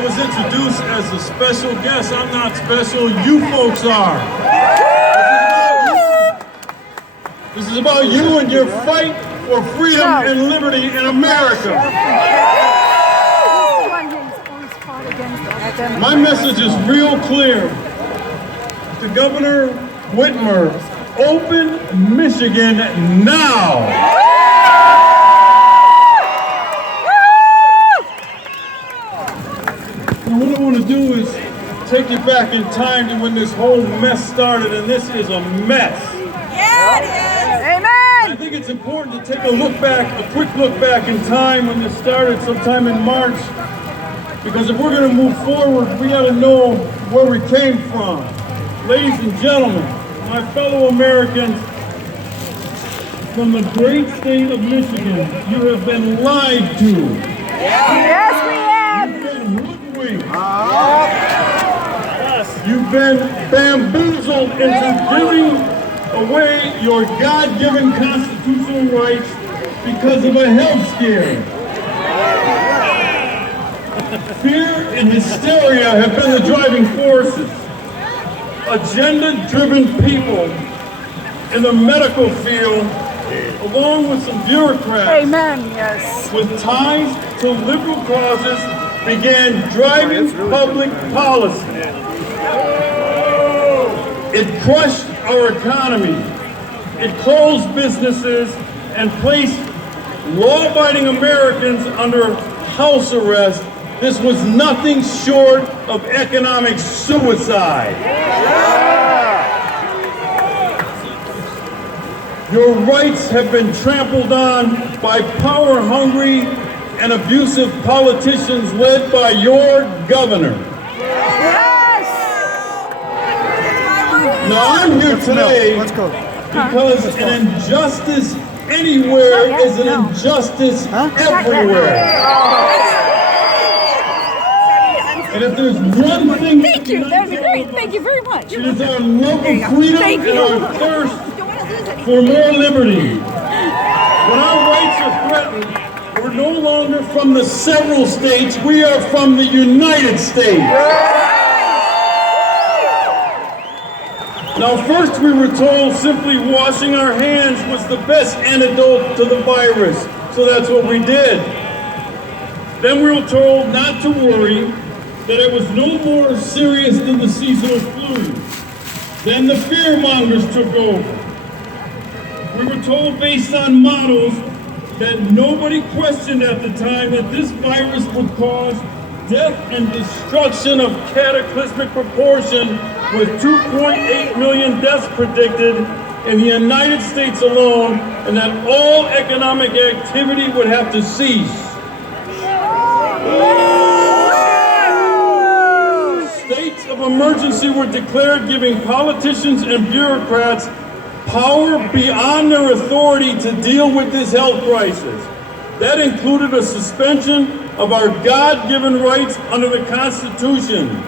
I was introduced as a special guest. I'm not special, you folks are. This is about you and your fight for freedom and liberty in America. My message is real clear. To Governor Whitmer, open Michigan now. And what I want to do is take you back in time to when this whole mess started, and this is a mess. Yeah, it is. I think it's important to take a quick look back in time when this started sometime in March, because if we're going to move forward, we got to know where we came from. Ladies and gentlemen, my fellow Americans, from the great state of Michigan, you have been lied to. Yes, we have. You've been hoodwinked. You've been bamboozled into giving away your God-given constitutional rights because of a health scare. Fear and hysteria have been the driving forces. Agenda-driven people in the medical field, along with some bureaucrats with ties to liberal causes, began driving public policy. It crushed our economy. It closed businesses and placed law-abiding Americans under house arrest. This was nothing short of economic suicide. Your rights have been trampled on by power-hungry and abusive politicians led by your governor. Now I'm here today because an injustice anywhere is an injustice everywhere. And if there's one thing... Thank you, that would be great. Thank you very much. It is our love of freedom and our thirst for more liberty. When our rights are threatened, we're no longer from the several states, we are from the United States. Now, first we were told simply washing our hands was the best antidote to the virus, so that's what we did. Then we were told not to worry, that it was no more serious than the seasonal flu. Then the fear-mongers took over. We were told based on models that nobody questioned at the time that this virus would cause death and destruction of cataclysmic proportion, with 2.8 million deaths predicted in the United States alone, and that all economic activity would have to cease. States of emergency were declared, giving politicians and bureaucrats power beyond their authority to deal with this health crisis. That included a suspension of our God-given rights under the Constitution.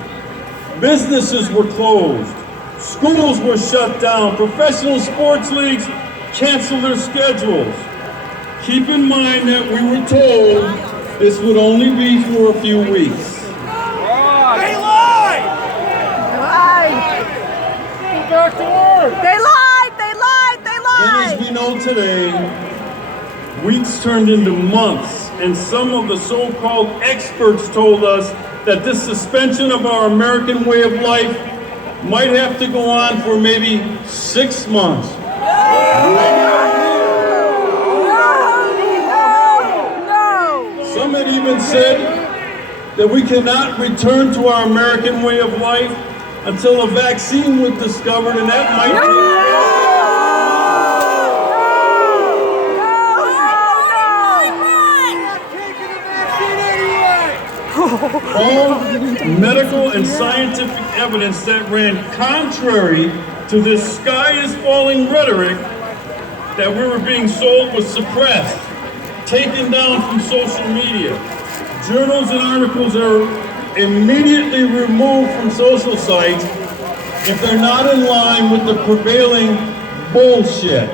Businesses were closed. Schools were shut down. Professional sports leagues canceled their schedules. Keep in mind that we were told this would only be for a few weeks. They lied! Go back to work! They lied! They lied! They lied! Then, as we know today, weeks turned into months, and some of the so-called experts told us that this suspension of our American way of life might have to go on for maybe 6 months. Some had even said that we cannot return to our American way of life until a vaccine was discovered, and that might all medical and scientific evidence that ran contrary to this sky-is-falling rhetoric that we were being sold was suppressed, taken down from social media. Journals and articles are immediately removed from social sites if they're not in line with the prevailing bullshit.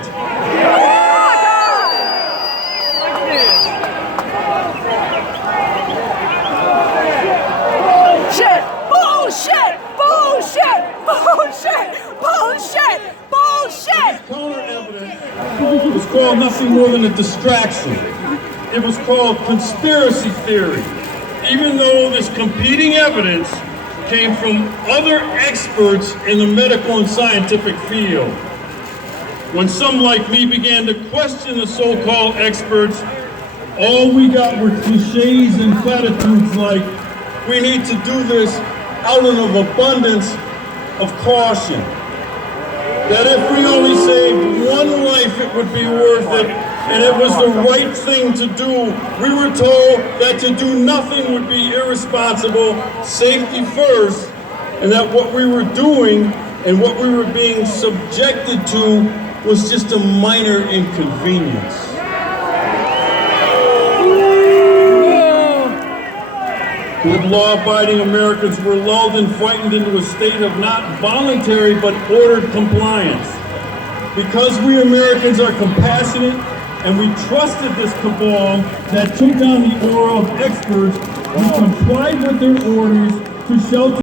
called nothing more than a distraction. It was called conspiracy theory, even though this competing evidence came from other experts in the medical and scientific field. When some like me began to question the so-called experts, all we got were cliches and platitudes like, we need to do this out of abundance of caution. That if we only saved one life, it would be worth it, and it was the right thing to do. We were told that to do nothing would be irresponsible, safety first, and that what we were doing and what we were being subjected to was just a minor inconvenience. Good law-abiding Americans were lulled and frightened into a state of not voluntary but ordered compliance. Because we Americans are compassionate and we trusted this cabal that took down the aura of experts, we complied with their orders to shelter